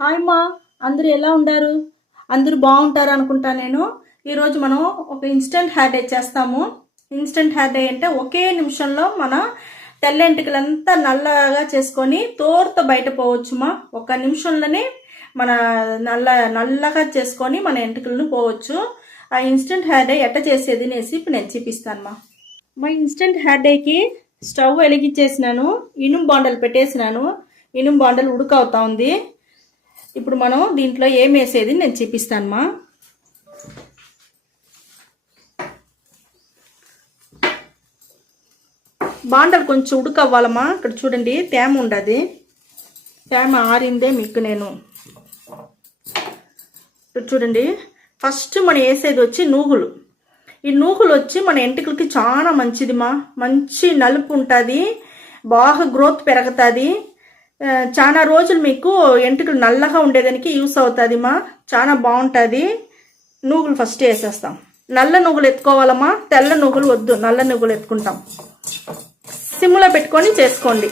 Hi మా అందరూ ఎలా ఉండారు అందరూ బాగుంటారు అనుకుంటా నేను. ఈరోజు మనం ఒక ఇన్స్టెంట్ హెయిర్ డే చేస్తాము. ఇన్స్టెంట్ హెయిర్ డే అంటే ఒకే నిమిషంలో మన తెల్ల నల్లగా చేసుకొని తోర్త బయట పోవచ్చు మా ఒక నిమిషంలోనే మన నల్ల నల్లగా చేసుకొని మన ఎంటుకలను పోవచ్చు. ఆ ఇన్స్టెంట్ హెయిర్ డే ఎట్ట చేసేది అనేసి ఇప్పుడు నేను చూపిస్తాను మా మా ఇన్స్టెంట్ హెయిర్ డేకి స్టవ్ వెలిగించేసినాను ఇనుము బాండలు పెట్టేసినాను. ఇనుము బాండలు ఉడకవుతా ఉంది. ఇప్పుడు మనం దీంట్లో ఏం వేసేది నేను చూపిస్తానమ్మా. బాండలు కొంచెం ఉడకవ్వాలమ్మా. ఇక్కడ చూడండి తేమ ఉండదు. తేమ ఆరిందే మీకు నేను. ఇక్కడ చూడండి ఫస్ట్ మనం వేసేది వచ్చి నూగులు. ఈ నూగులు వచ్చి మన ఎంటికలకి చాలా మంచిదిమా మంచి నలుపు ఉంటుంది. బాగా గ్రోత్ పెరుగుతుంది. చాలా రోజులు మీకు ఎంటుకలు నల్లగా ఉండేదానికి యూస్ అవుతుంది మా. చాలా బాగుంటుంది. నూగులు ఫస్ట్ వేసేస్తాం. నల్ల నువ్వులు ఎత్తుకోవాలమ్మా. తెల్ల నువ్వులు వద్దు. నల్ల నువ్వులు ఎత్తుకుంటాం. సిమ్లో పెట్టుకొని చేసుకోండి.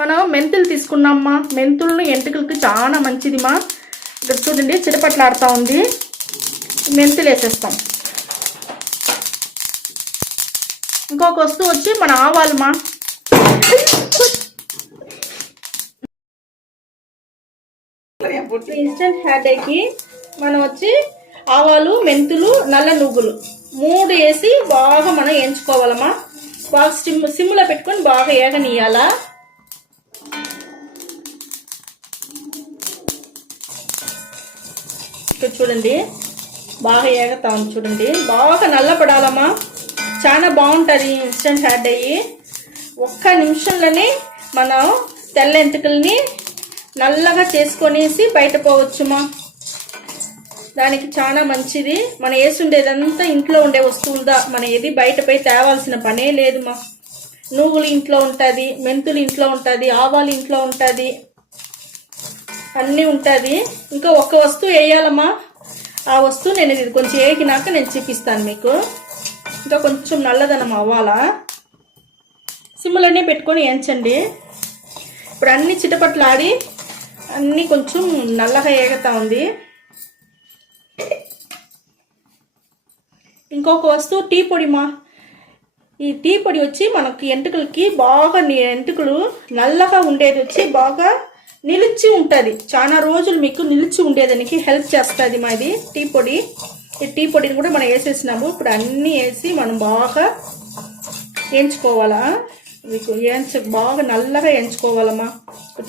మనం మెంతులు తీసుకున్నామ్మా. మెంతులను ఎంటుకలకి చాలా మంచిదిమా ఇక్కడ చూడండి చిరపట్లాడుతూ ఉంది. మెంతులు వేసేస్తాం. ఇంకొక వస్తువు వచ్చి మన ఆవాలమ్మా. ఇన్స్టెంట్ హ్యాడేకి మనం వచ్చి ఆవాలు మెంతులు నల్ల నువ్వులు మూడు వేసి బాగా మనం ఎంచుకోవాలమ్మా. బాగా సిమ్ సిమ్లో పెట్టుకొని బాగా ఏగనీయాలా ఇక్కడ చూడండి. బాగా ఏగతా ఉంది చూడండి. బాగా నల్లపడాలమ్మా. చాలా బాగుంటుంది ఇన్స్టెంట్ హెయిర్ అయ్యి. ఒక్క నిమిషంలోనే మనం తెల్ల ఎంటుకల్ని నల్లగా చేసుకొనేసి బయట పోవచ్చుమా. దానికి చాలా మంచిది. మన వేసుండేదంతా ఇంట్లో ఉండే వస్తువులదా. మన ఏది బయటపై తేవాల్సిన పనే లేదుమా. నువ్వులు ఇంట్లో ఉంటుంది మెంతులు ఇంట్లో ఉంటుంది ఆవాలు ఇంట్లో ఉంటుంది అన్నీ ఉంటుంది. ఇంకా ఒక్క వస్తువు వేయాలమ్మా ఆ వస్తువు నేను ఇది కొంచెం వేగినాక నేను చూపిస్తాను మీకు. ఇంకా కొంచెం నల్లదనం అవ్వాలా? సిమ్లోనే పెట్టుకొని ఎంచండి ఇప్పుడు అన్ని చిటపట్లాడి అన్నీ కొంచెం నల్లగా ఏగతా ఉంది. ఇంకొక వస్తువు టీ పొడిమా ఈ టీ పొడి వచ్చి మనకి ఎంటుకలకి బాగా ని- ఎంటుకలు నల్లగా ఉండేది వచ్చి బాగా నిలిచి ఉంటుంది. చాలా రోజులు మీకు నిలిచి ఉండేదానికి హెల్ప్ చేస్తుంది మాది టీ పొడి. ఈ టీ పొడిని కూడా మనం వేసేసినాము. ఇప్పుడు అన్నీ వేసి మనం బాగా వేయించుకోవాలా? మీకు వేయించ బాగా నల్లగా ఎంచుకోవాలమ్మా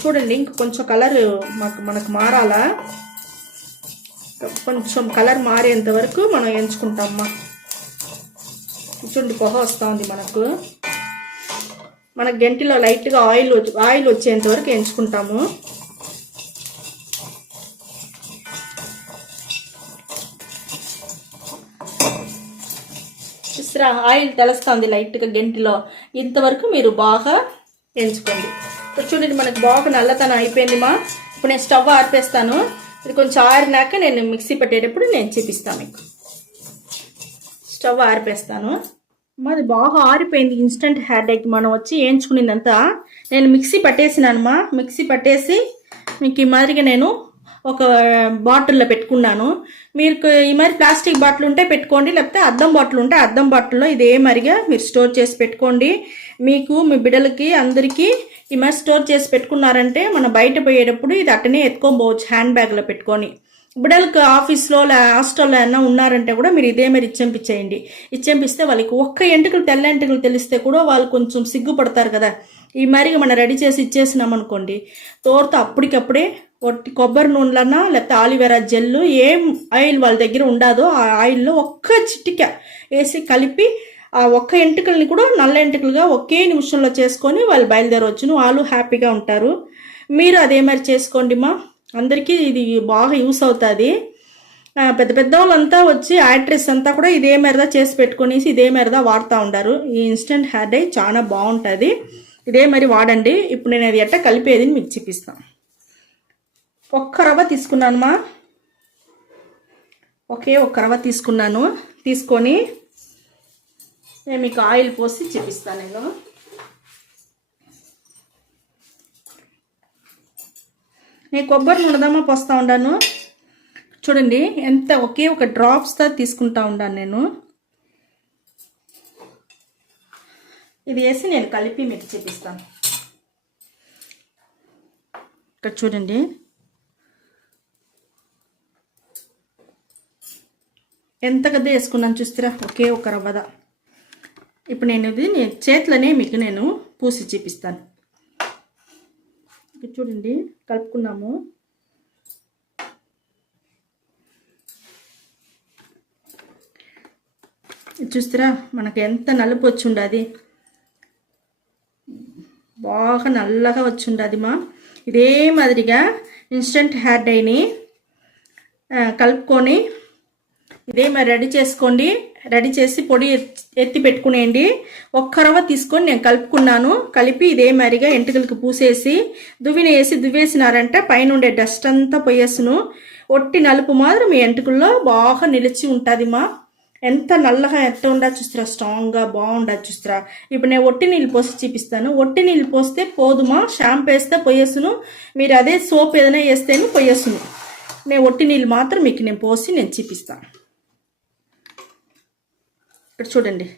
చూడండి ఇంక కొంచెం కలర్ మాకు మనకు మారాలా? కొంచెం కలర్ మారేంత వరకు మనం ఎంచుకుంటామమ్మా చూడండి పొగ వస్తూ ఉంది మనకు. మన గంటిలో లైట్గా ఆయిల్ ఆయిల్ వచ్చేంత వరకు ఎంచుకుంటాము ఎక్స్ట్రా ఆయిల్ తెలుస్తుంది లైట్గా గంటిలో. ఇంతవరకు మీరు బాగా ఎంచుకోండి. ఇప్పుడు చూడండి మనకు బాగా నల్లతనం అయిపోయింది మా. ఇప్పుడు నేను స్టవ్ ఆర్పేస్తాను. ఇది కొంచెం ఆరినాక నేను మిక్సీ పెట్టేటప్పుడు నేను చూపిస్తాను మీకు. స్టవ్ ఆరిపేస్తాను. మాది బాగా ఆరిపోయింది. ఇన్స్టెంట్ హెయిర్ మనం వచ్చి వేయించుకునేదంతా నేను మిక్సీ పట్టేసినానమ్మా మిక్సీ పట్టేసి మీకు ఈ మాదిరిగా నేను ఒక బాటిల్లో పెట్టుకున్నాను. మీరు ఈ మరి ప్లాస్టిక్ బాటిల్ ఉంటే పెట్టుకోండి లేకపోతే అద్దం బాటిల్ ఉంటే అద్దం బాటిల్లో ఇదే మరిగా మీరు స్టోర్ చేసి పెట్టుకోండి. మీకు మీ బిడ్డలకి అందరికీ ఈ మరి స్టోర్ చేసి పెట్టుకున్నారంటే మనం బయట పోయేటప్పుడు ఇది అట్టనే ఎత్తుకొని పోవచ్చు హ్యాండ్ బ్యాగ్లో పెట్టుకొని. బిడ్డలకు ఆఫీస్లో లే హాస్టల్లో అయినా ఉన్నారంటే కూడా మీరు ఇదే మరి ఇచ్చెంపించేయండి ఇచ్చేంపిస్తే వాళ్ళకి ఒక్క ఎంటుకలు తెల్ల ఎంటుకలు తెలిస్తే కూడా వాళ్ళు కొంచెం సిగ్గుపడతారు కదా. ఈ మరిగా మనం రెడీ చేసి ఇచ్చేసినాం అనుకోండి అప్పటికప్పుడే కొట్టి కొబ్బరి నూనెలన్నా లేకపోతే ఆలివేరా జెల్లు ఏం ఆయిల్ వాళ్ళ దగ్గర ఉండదో ఆ ఆయిల్లో ఒక్క చిటిక వేసి కలిపి ఆ ఒక్క ఎంటుకల్ని కూడా నల్ల ఎంటుకలుగా ఒకే నిమిషంలో చేసుకొని వాళ్ళు బయలుదేరవచ్చును. వాళ్ళు హ్యాపీగా ఉంటారు. మీరు అదే మరి చేసుకోండి మా. అందరికీ ఇది బాగా యూస్ అవుతుంది. పెద్ద పెద్ద వాళ్ళంతా వచ్చి యాక్ట్రెస్ అంతా కూడా ఇదే మేరదా చేసి పెట్టుకునేసి ఇదే మేరదా వాడుతూ ఉంటారు ఈ ఇన్స్టెంట్ హెయిర్ డై చాలా బాగుంటుంది. ఇదే మరి వాడండి. ఇప్పుడు నేను అది ఎట్ట కలిపేది మీకు చూపిస్తాను ఒక్క రవ్వ తీసుకున్నానమ్మా ఒకే ఒక్క రవ్వ తీసుకున్నాను. తీసుకొని నేను మీకు ఆయిల్ పోసి చూపిస్తాను నేను. నేను కొబ్బరి నూనెదమ్మా పోస్తూ ఉండాను. చూడండి ఎంత ఒకే ఒక డ్రాప్స్తో తీసుకుంటా ఉండాను నేను. ఇది వేసి నేను కలిపి మీకు చూపిస్తాను. ఇక్కడ చూడండి. ఎంత గద్ద వేసుకున్నాను చూస్తారా? ఒకే ఒక రవ్వద. ఇప్పుడు నేను ఇది నేను చేతిలోనే మీకు నేను పూసి చూపిస్తాను. చూడండి కలుపుకున్నాము. చూస్తారా? మనకు ఎంత నలుపు వచ్చి బాగా నల్లగా వచ్చి ఉండదు మా. ఇదే మాదిరిగా ఇన్స్టెంట్ హెయిర్ డైని కలుపుకొని ఇదే మరి రెడీ చేసుకోండి. రెడీ చేసి పొడి ఎత్తి పెట్టుకునేయండి. ఒక్క రవ్వ తీసుకొని నేను కలుపుకున్నాను. కలిపి ఇదే మరిగా ఎంటుకలకు పూసేసి దువ్విని వేసి దువ్వేసినారంటే పైన ఉండే డస్ట్ అంతా పోయేసును. ఒట్టి నలుపు మాత్రం మీ ఎంటుకల్లో బాగా నిలిచి ఉంటుంది మా ఎంత నల్లగా ఎంత ఉండా చూస్తారా స్ట్రాంగ్గా బాగుండదు చూస్తారా. ఇప్పుడు నేను ఒట్టి నీళ్ళు పోసి చూపిస్తాను. ఒట్టి నీళ్ళు పోస్తే పోదుమా షాంపూ వేస్తే పోయేసును. మీరు అదే సోప్ ఏదైనా వేస్తేనే పోయేసును. నేను ఒట్టి నీళ్ళు మాత్రం మీకు నేను పోసి నేను చూపిస్తాను. ఇక్కడ చూడండి.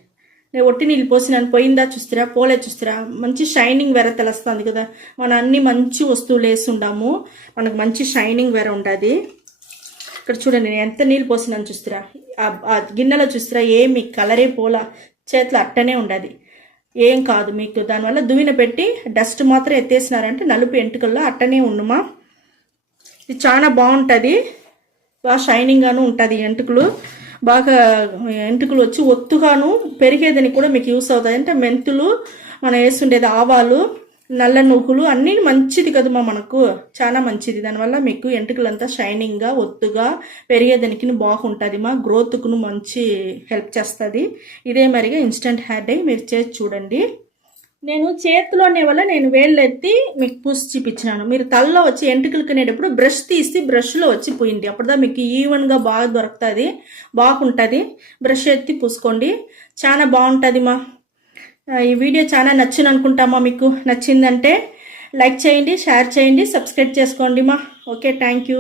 నేను ఒట్టి నీళ్ళు పోసినాను. పోయిందా చూస్తారా? పోలే చూస్తారా? మంచి షైనింగ్ వేరే తెలుస్తుంది కదా. మనం అన్ని మంచి వస్తువులు వేసి ఉండాము మనకు మంచి షైనింగ్ వేరే ఉంటుంది ఇక్కడ చూడండి నేను ఎంత నీళ్ళు పోసినాను చూస్తారా? ఆ- గిన్నెలో చూస్తారా? ఏమి కలరే పోలా. చేతిలో అట్టనే ఉండదు. ఏం కాదు మీకు. దానివల్ల దువ్విన పెట్టి డస్ట్ మాత్రం ఎత్తేసినారంటే నలుపు ఎంటుకల్లో అట్టనే ఉండుమా. ఇది చాలా బాగుంటుంది. బాగా షైనింగ్గాను ఉంటుంది ఎంటుకలు. బాగా ఎంటుకలు వచ్చి ఒత్తుగాను పెరిగేదని కూడా మీకు యూస్ అవుతాయంటే మెంతులు మనం వేస్తుండేది ఆవాలు నల్ల నువ్వులు అన్నీ మంచిది కదమ్మా మనకు. చాలా మంచిది. దానివల్ల మీకు ఎంటుకలంతా షైనింగ్గా ఒత్తుగా పెరిగేదానికి బాగుంటుంది మా గ్రోత్కును మంచి హెల్ప్ చేస్తుంది. ఇదే మరిగా ఇన్స్టెంట్ హెయిర్ డై మీరు చేసి చూడండి. నేను చేతిలోనే వల్ల నేను వేళ్ళు ఎత్తి మీకు పూసి చూపించినాను. మీరు తలలో వచ్చి ఎంటుకలు బ్రష్ తీసి బ్రష్లో వచ్చి పోయింది అప్పుడుదా మీకు ఈవెన్గా బాగా దొరుకుతుంది బాగుంటుంది. బ్రష్ ఎత్తి పూసుకోండి. చాలా బాగుంటుంది మా ఈ వీడియో చాలా నచ్చింది అనుకుంటామా మీకు? నచ్చిందంటే లైక్ చేయండి షేర్ చేయండి సబ్స్క్రైబ్ చేసుకోండి మా ఓకే థ్యాంక్ యూ.